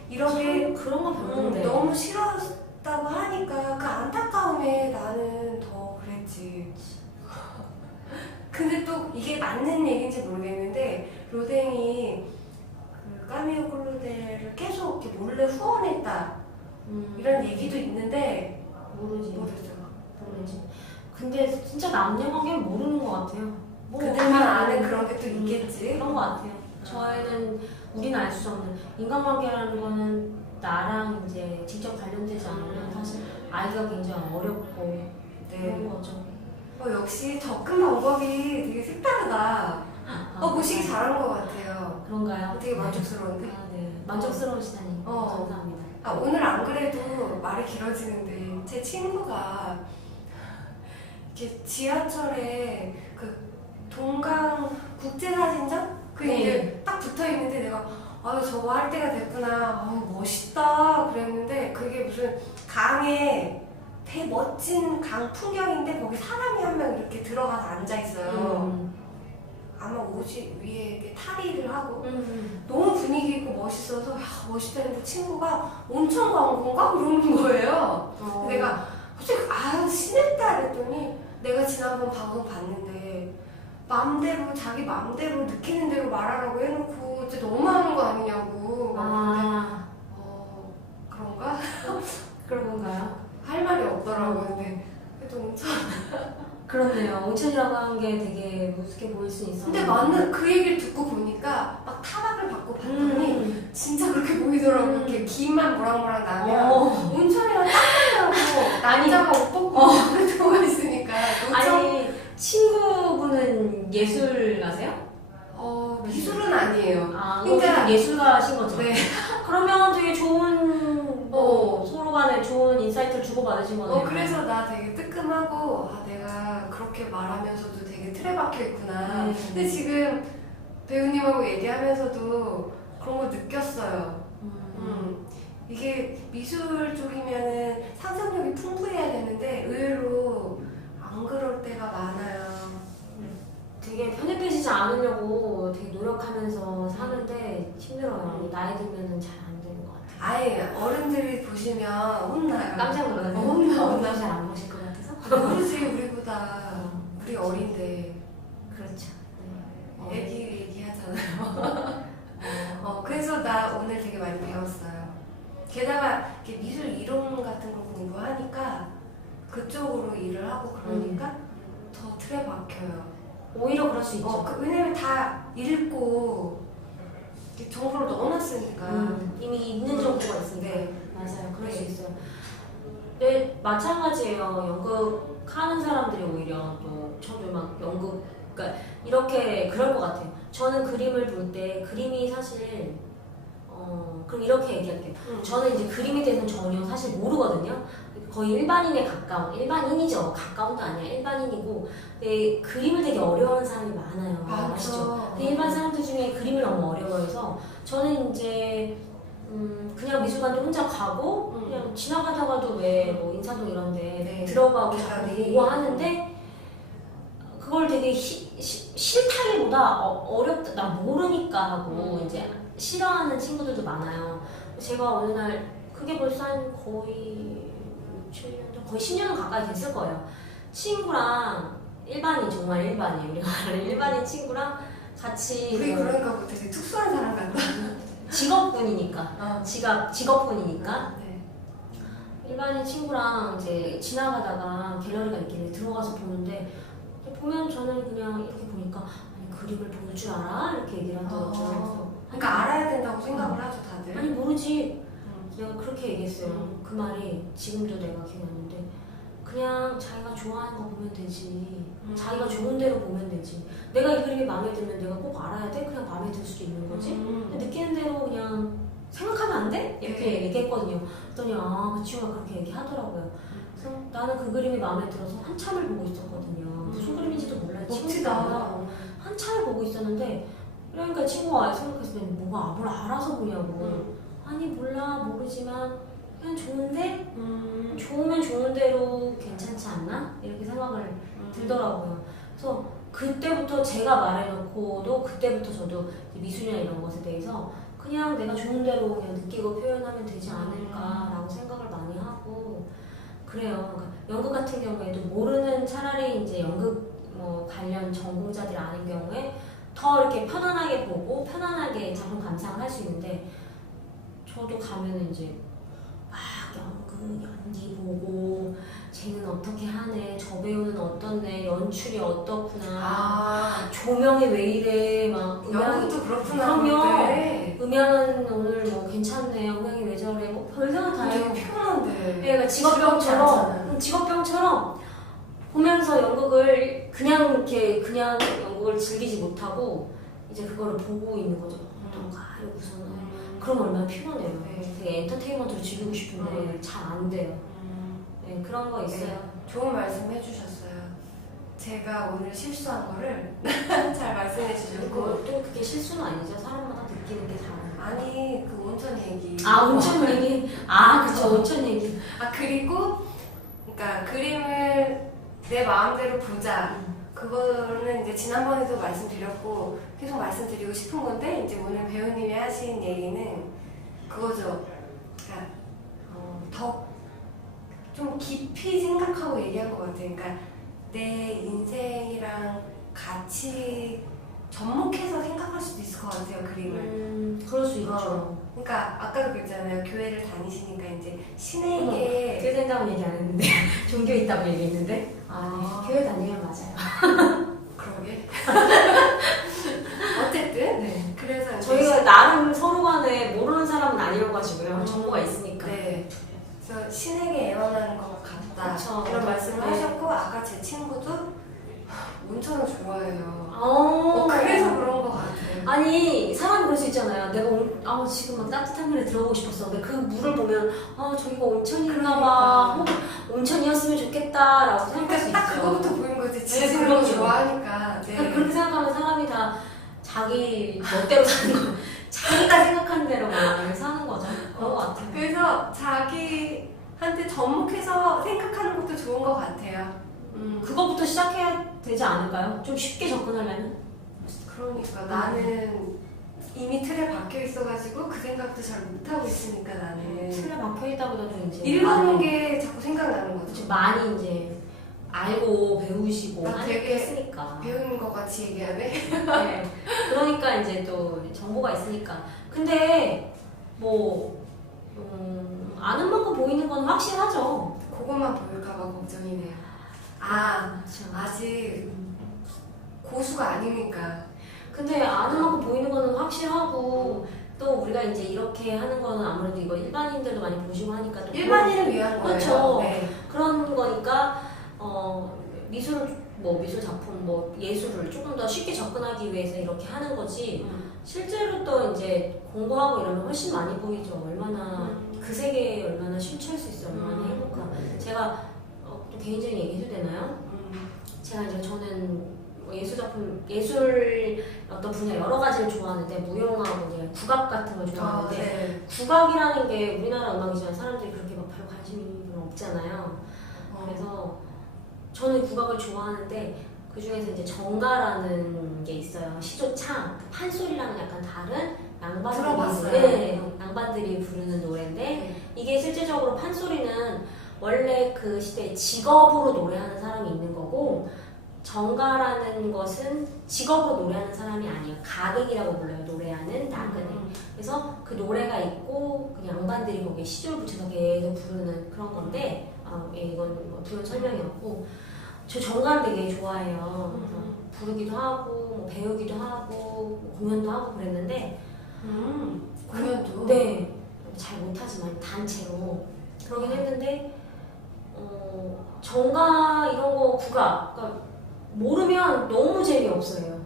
이런 게 그런 거 별론데 너무 싫었다고 하니까 그 안타까움에 나는 더 그랬지. 근데 또 이게 맞는 얘기인지 모르겠는데 로댕이 그 까미오 클로델을 계속 이렇게 몰래 후원했다 이런 얘기도 있는데 모르지. 모르죠. 모르지. 근데 진짜 남녀 관계는 모르는 것 같아요. 뭐 그들만 아는 그런 게 또 있겠지. 그런 것 같아요. 저희는 우리는 알 수 없는 인간관계라는 거는 나랑 이제 직접 관련되지 않으면 사실 알기가 굉장히 어렵고 그런 거죠. 역시 접근 방법이 되게 색다르다. 보시기 잘한 것 같아요. 그런가요? 되게 만족스러운데. 네. 만족스러우시다니 감사합니다. 오늘 안 그래도 말이 길어지는데 제 친구가 이렇게 지하철에 그 동강 국제사진전? 그 네. 이게 딱 붙어 있는데 내가 저거 할 때가 됐구나. 멋있다. 그랬는데 그게 무슨 강에 되게 멋진 강 풍경인데 거기 사람이 한 명 이렇게 들어가서 앉아 있어요. 아마 옷이 위에 이렇게 탈의를 하고 너무 분위기 있고 멋있어서 멋있다 했는데 친구가 온천 광고인가? 그러는 거예요. 내가 갑자기 심했다 그랬더니 내가 지난번 방송 봤는데 마음대로 자기 마음대로 느끼는 대로 말하라고 해놓고 진짜 너무하는 거 아니냐고 그런가? 그런 건가요? 할 말이 없더라고요. 근데 그래도 온천 그렇네요. 온천이라고 하는 게 되게 우습게 보일 수 있었는데. 근데 맞는 그 얘기를 듣고 보니까 막 타박을 받고 봤더니 진짜 그렇게 보이더라고. 이렇게 기만 모락모락 나면 온천이랑 딱 맞더라고. 남자가 옷 벗고 들어가 있으니까. 아니 친구분은 예술가세요? 미술은 아니에요. 그러니까 예술가신 거죠? 네. 그러면 되게 좋은 서로 간에 좋은 인사이트를 주고받으신 거네요. 그래서 나 되게 뜨끔하고 내가 그렇게 말하면서도 되게 틀에 박혀 있구나. 근데 지금 배우님하고 얘기하면서도 그런 걸 느꼈어요. 이게 미술 쪽이면은 상상력이 풍부해야 되는데 의외로 안 그럴 때가 많아요. 되게 편협해지지 않으려고 되게 노력하면서 사는데 힘들어요. 나이 들면은 잘 안 되는 것 같아요. 아예 어른들이 보시면 혼나요. 깜짝 놀라요. 혼나. 잘 안 보실 것 같아서? 모르지 우리보다. 우리 어린데. 그렇죠. 애기 얘기하잖아요. 그래서 나 오늘 되게 많이 배웠어요. 게다가 이렇게 미술 이론 같은 걸 공부하니까 그쪽으로 일을 하고 그러니까 더 틀에 박혀요. 오히려 그럴 수 있죠. 왜냐면 다 읽고 이렇게 정보를 넣어놨으니까. 이미 있는 정보가 있으니까. 네. 맞아요. 그럴 수 있어요. 네, 마찬가지예요. 연극 하는 사람들이 오히려 또 저도 막 연극 그러니까 이렇게 그럴 것 같아요. 저는 그림을 볼 때 그림이 사실 그럼 이렇게 얘기할게요. 저는 이제 그림에 대해서는 전혀 사실 모르거든요. 거의 일반인에 가까운 일반인이죠. 가까운도 아니야. 일반인이고 근데 그림을 되게 어려워하는 사람이 많아요. 아시죠? 근데 일반 사람들 중에 그림을 너무 어려워해서 저는 이제 그냥 미술관도 혼자 가고 그냥 지나가다가도 왜 뭐 인사동 이런데 들어가고 자꾸 보고 하는데 그걸 되게 싫다기보다 어렵다 나 모르니까 하고 이제 싫어하는 친구들도 많아요. 제가 어느 날 그게 벌써 한 거의 7년 전 거의 10년은 가까이 됐을 거예요. 친구랑 일반인 정말 일반인 우리가 말하는 일반인 친구랑 같이 우리 그러니까 뭐 되게 특수한 사람 같다. 직업군이니까 직업군이니까 네. 일반인 친구랑 이제 지나가다가 갤러리가 있길래 들어가서 보는데 보면 저는 그냥 이렇게 보니까 아니 그림을 볼 줄 알아? 이렇게 얘기를 하더라고요. 그러니까 알아야 된다고 생각을 하죠 다들. 아니 모르지. 내가 그렇게 얘기했어요. 그 말이 지금도 내가 기억나는데 그냥 자기가 좋아하는 거 보면 되지. 자기가 좋은 대로 보면 되지. 내가 이 그림이 마음에 들면 내가 꼭 알아야 돼? 그냥 마음에 들 수도 있는 거지. 근데 느끼는 대로 그냥 생각하면 안 돼? 이렇게 얘기했거든요. 그랬더니 그 친구가 그렇게 얘기하더라고요. 그래서 나는 그 그림이 마음에 들어서 한참을 보고 있었거든요. 무슨 그림인지도 몰라요. 멋지다. 한참을 보고 있었는데 그러니까 친구가 생각했을 때 뭐가 뭘 알아서 보냐고. 아니 몰라 모르지만 그냥 좋은데 좋으면 좋은 대로 괜찮지 않나? 이렇게 생각을 들더라고요. 그래서 그때부터 제가 말해놓고도 그때부터 저도 미술이나 이런 것에 대해서 그냥 내가 좋은 대로 그냥 느끼고 표현하면 되지 않을까라고 생각을 많이 하고 그래요. 그러니까 연극 같은 경우에도 모르는 차라리 이제 연극 뭐 관련 전공자들이 아는 경우에 더 이렇게 편안하게 보고 편안하게 작품 감상을 할 수 있는데 저도 가면은 이제 막 연기 보고 쟤는 어떻게 하네, 저 배우는 어떻네, 연출이 어떻구나, 조명이 왜 이래, 막 영국도 그렇구나. 그럼요. 근데 음향은 오늘 뭐 괜찮네, 음향이 왜 저래, 뭐 별생각 다 해요. 되게 피곤한데. 그러니까 직업병처럼 보면서 연극을 그냥 연극을 즐기지 못하고 이제 그거를 보고 있는 거죠. 어떤가 이러고서는 그럼 얼마나 피곤해요. 네. 되게 엔터테인먼트로 즐기고 싶은데 잘 안 돼요. 네, 그런 거 있어요. 네, 좋은 말씀 해주셨어요. 제가 오늘 실수한 거를 잘 말씀해 주셨고. 또 그게 실수는 아니죠. 사람마다 느끼는 게 다른. 아니 그 온천 얘기. 온천 얘기. 그쵸, 온천 얘기. 그리고 그러니까 그림을 내 마음대로 보자. 그거는 이제 지난번에도 말씀드렸고 계속 말씀드리고 싶은 건데 이제 오늘 배우님이 하신 얘기는 그거죠. 그러니까 더 좀 깊이 생각하고 얘기한 것 같아요. 그러니까 내 인생이랑 같이 접목해서 생각할 수도 있을 것 같아요. 그림을. 그럴 수 있죠. 그러니까 아까도 그랬잖아요. 교회를 다니시니까 이제 신에게 교회 다닌다고 얘기 안 했는데 종교 있다고 얘기했는데 네. 교회 다니면 맞아요. 그러게. 어쨌든 네. 그래서 이제 저희가 나름 서로 간에 모르는 사람은 아니라고 가지고요. 정보가 있으니까. 네. 그래서 신에게 애원하는 것 같다. 그쵸. 이런 말씀을 네. 하셨고 아까 제 친구도 온천을 좋아해요. 어, 그래서 그런 것 같아요. 아니 사람이 그럴 수 있잖아요. 내가 지금 막 따뜻한 물에 들어가고 싶었어. 근데 그 물을 보면 저기가 온천인가봐. 온천이었으면 좋겠다라고 생각할 수 딱 있죠. 그거부터 보인 거지. 네, 지지는 거 그럼요. 좋아하니까. 네. 그렇게 생각하면 사람이 다 자기 멋대로 사는 거, 자기가 생각하는 대로만 사는 거죠. 그런 것 같아요. 그래서 자기한테 접목해서 생각하는 것도 좋은 것 같아요. 그거부터 시작해야 되지 않을까요? 좀 쉽게 접근하려면? 그러니까 나는 이미 틀에 박혀 있어가지고 그 생각도 잘 못하고 있으니까 나는 틀에 박혀있다보다도 이제 읽어놓은 게 자꾸 생각나는 거죠. 많이 이제 알고 배우시고 나 되게 했으니까. 배우는 것 같이 얘기하네. 네. 그러니까 이제 또 정보가 있으니까. 근데 뭐 아는 만큼 보이는 건 확실하죠. 그것만 보일까봐 걱정이네요. 그렇죠. 아직 고수가 아니니까. 근데 아는 만큼 보이는 거는 확실하고 또 우리가 이제 이렇게 하는 거는 아무래도 이거 일반인들도 많이 보시고 하니까 또 일반인을 위한 거예요. 그렇죠. 네. 그런 거니까 미술 작품 예술을 조금 더 쉽게 접근하기 위해서 이렇게 하는 거지. 실제로 또 이제 공부하고 이러면 훨씬 많이 보이죠. 얼마나 그 세계에 얼마나 심취할 수 있어, 얼마나 행복한. 제가 또 개인적인 얘기 해도 되나요? 제가 이제 저는 예술 어떤 분야 여러 가지를 좋아하는데 무용하고 이제 국악 같은 걸 좋아하는데 네. 국악이라는 게 우리나라 음악이지만 사람들이 그렇게 막 별로 관심이 별로 없잖아요. 그래서 저는 국악을 좋아하는데 그 중에서 이제 정가라는 게 있어요. 시조창, 판소리랑은 약간 다른 들어봤어요. 양반들이 부르는 노래인데 네. 이게 실제적으로 판소리는 원래 그 시대에 직업으로 노래하는 사람이 있는 거고 정가라는 것은 직업으로 노래하는 사람이 아니에요. 가객이라고 불러요. 노래하는 나그네. 그래서 그 노래가 있고 그 양반들이 거기에 시조를 붙여서 계속 부르는 그런 건데 이건 뭐 부연 설명이었고 저 정가를 되게 좋아해요. 그래서 부르기도 하고 뭐 배우기도 하고 뭐 공연도 하고 그랬는데 공연도? 네. 잘 못하지만 단체로 그러긴 했는데 정가 이런 거 국악 그러니까 모르면 너무 재미없어요.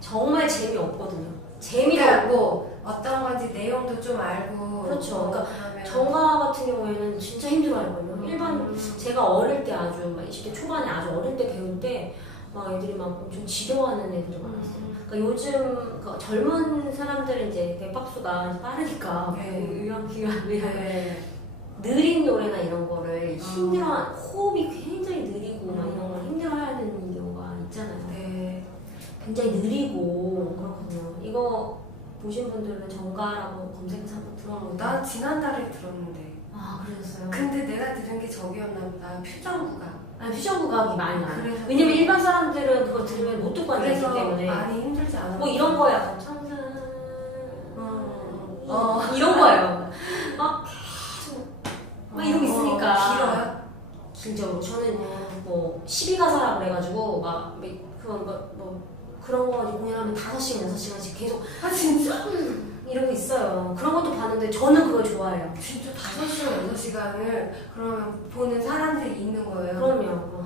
정말 재미없거든요. 재미도 그러니까 없고 어떤 건지 내용도 좀 알고. 그렇죠. 그러니까 그러면 정가 같은 경우에는 진짜 힘들어할걸요. 일반 제가 어릴 때 아주 막 20대 초반에 아주 어릴 때 배울 때 막 애들이 막 엄청 지겨워하는 애들이 많았어요. 그러니까 요즘 그 젊은 사람들은 이제 뇌박수가 빠르니까 네. 의왕기관 네. 느린 노래나 이런 거를 호흡이 굉장히 느리고 막 이런 걸 힘들어하는 경우가 있잖아요. 네. 굉장히 느리고 그렇거든요. 이거 보신 분들은 정가라고 검색해서 한번 들어보면 난 지난달에 들었는데. 그러셨어요? 근데 내가 들은 게 저기였나 보다. 표정구가. 아니, 퓨전 국악이 많이 나요. 그래서 왜냐면 일반 사람들은 그거 들으면 못 듣고 앉아있기 그래서 때문에 많이 힘들지 않아요? 뭐 이런 거야. 약간 청산 이런 거예요. 막 계속 막 이러고 있으니까 길어요? 길죠. 저는 뭐 12가사라고 그래가지고 막 그런 뭐 그런 거 가지고 공연하면 5시간, 6시간씩 계속 아 진짜? 이러고 있어요. 그런 것도 봤는데 저는 그걸 좋아해요. 진짜 5시간, 6시간을 그러면 보는 사람들이 있는 거예요? 그럼요.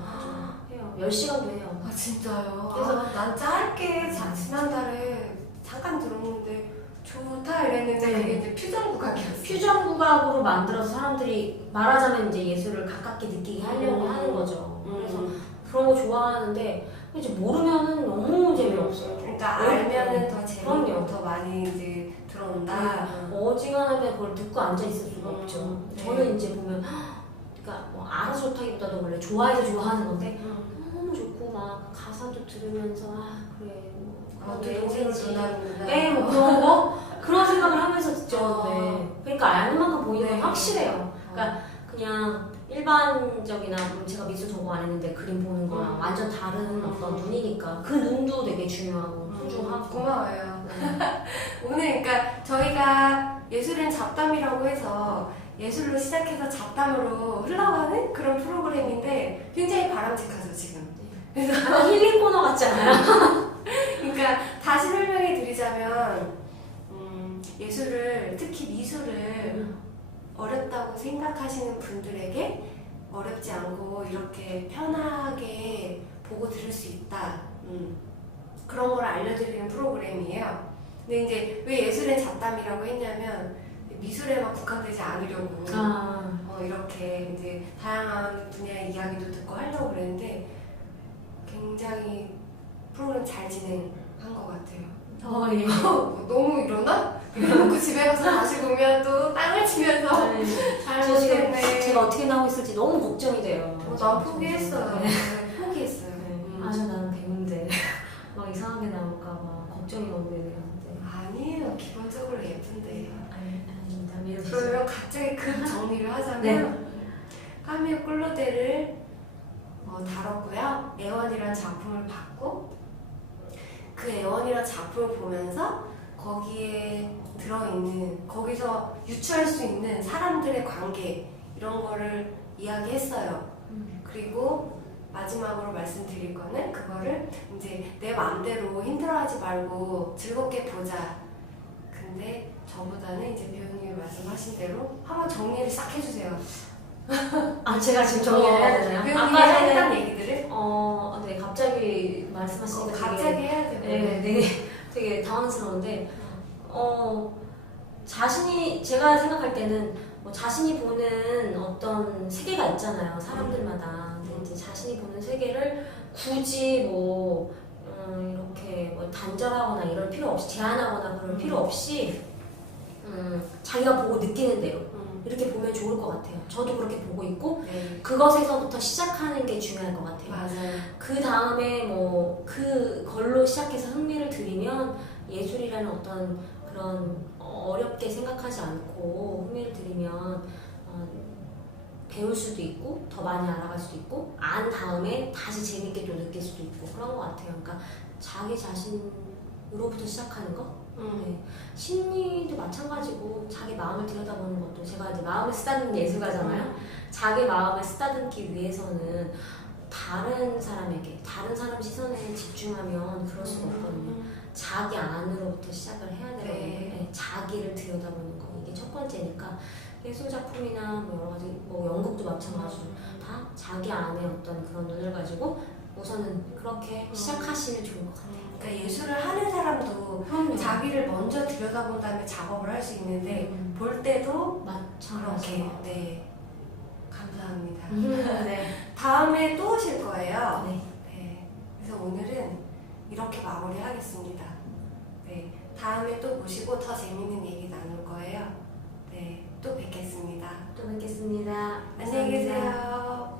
해요. 10시간도 해요. 아 진짜요? 그래서 난 짧게 지난달에 잠깐 들었는데 좋다 이랬는데 네. 그게 이제 퓨전 국악이었어요. 퓨전 국악으로 만들어서 사람들이 말하자면 이제 예술을 가깝게 느끼게 하려고 하는 거죠. 그래서 그런 거 좋아하는데 이제 모르면은 너무 재미없어요. 그러니까 알면은 더 재밌고 그럼요. 더 많이 이제 들어온다. 어지간하면 그걸 듣고 앉아 있을 수가 음, 없죠. 네. 저는 이제 보면 그러니까 뭐 알아서 좋다기보다도 원래 좋아해서 좋아하는 건데 너무 좋고 막 가사도 들으면서 그래 뭐 또 인생을 내용이지. 전하는구나. 네, 뭐 그런 거 그런 생각을 하면서 듣죠. 어. 네. 그러니까 아는 만큼 보이는 건 네. 확실해요. 그러니까 그냥 일반적이나 제가 미술 전공 안 했는데 그림 보는 거랑 완전 다른 어떤 눈이니까 그 눈도 되게 중요하고 소중하고. 고마워요. 네. 오늘 그러니까 저희가 예술은 잡담이라고 해서 예술로 시작해서 잡담으로 흘러가는 그런 프로그램인데 굉장히 바람직하죠 지금. 약간 힐링 코너 같지 않아요? 그러니까 다시 설명해 드리자면 예술을 특히 미술을 어렵다고 생각하시는 분들에게 어렵지 않고 이렇게 편하게 보고 들을 수 있다. 그런 걸 알려드리는 프로그램이에요. 근데 이제 왜 예술의 잡담이라고 했냐면 미술에만 국한되지 않으려고 이렇게 이제 다양한 분야의 이야기도 듣고 하려고 그랬는데 굉장히 프로그램 잘 진행한 것 같아요. 예. 너무 이러나? 이러고 집에 가서 다시 보면 또 땅을 치면서 잘 저 지금 못했네. 제가 어떻게 나오고 있을지 너무 걱정이 돼요. 난 포기했어요. 네. 포기했어요. 아주 나는 배우인데 막 이상하게 나올까봐 걱정이 너무 되네요. 아니에요. 기본적으로 예쁜데. 아닙니다. 믿어주세요. 그러면 갑자기 급 정리를 하자면 네. 까미오 꿀로데를 다뤘고요. 애원이라는 작품을 봤고 그 애원이라는 작품을 보면서 거기에 들어있는 거기서 유추할 수 있는 사람들의 관계 이런 거를 이야기했어요. 그리고 마지막으로 말씀드릴 거는 그거를 이제 내 마음대로 힘들어하지 말고 즐겁게 보자. 근데 저보다는 이제 배우님이 말씀하신 대로 한번 정리를 싹 해주세요. 제가 지금 정리를 해야 되나요? 배우님이 아까 했던 전에 얘기들을 네, 갑자기 말씀하시니까 갑자기 해야 돼요. 되게 되게 당황스러운데 자신이 제가 생각할 때는 뭐 자신이 보는 어떤 세계가 있잖아요. 사람들마다. 근데 이제 자신이 보는 세계를 굳이 뭐 이렇게 뭐 단절하거나 이럴 필요 없이 제한하거나 그럴 필요 없이 자기가 보고 느끼는 대로 이렇게 보면 좋을 것 같아요. 저도 그렇게 보고 있고 네. 그것에서부터 시작하는 게 중요할 것 같아요. 맞아요. 그 다음에 뭐 그걸로 시작해서 흥미를 들이면 예술이라는 어떤 그런 어렵게 생각하지 않고 흥미를 들이면 배울 수도 있고 더 많이 알아갈 수도 있고 안 다음에 다시 재밌게 또 느낄 수도 있고 그런 것 같아요. 그러니까 자기 자신으로부터 시작하는 거. 네. 심리도 마찬가지고 자기 마음을 들여다보는 것도 제가 이제 마음을 쓰다듬는 예술가잖아요. 자기 마음을 쓰다듬기 위해서는 다른 사람에게 다른 사람 시선에 집중하면 그럴 수가 없거든요. 자기 안으로부터 시작을 해야 되거든요. 네. 자기를 들여다보는 거 이게 첫 번째니까 예술 작품이나 뭐 여러 가지 뭐 연극도 마찬가지로 다 자기 안에 어떤 그런 눈을 가지고 우선은 그렇게 시작하시면 좋을 것 같아요. 그러니까 예술을 하는 사람도 자기를 먼저 들여다본 다음에 작업을 할 수 있는데 볼 때도 그렇게 마찬가지로. 네 감사합니다. 네. 다음에 또 오실 거예요. 네. 네. 그래서 오늘은 이렇게 마무리하겠습니다. 네. 다음에 또 모시고 더 재밌는 얘기 나눌 거예요. 네. 또 뵙겠습니다. 또 뵙겠습니다. 안녕히 감사합니다. 계세요.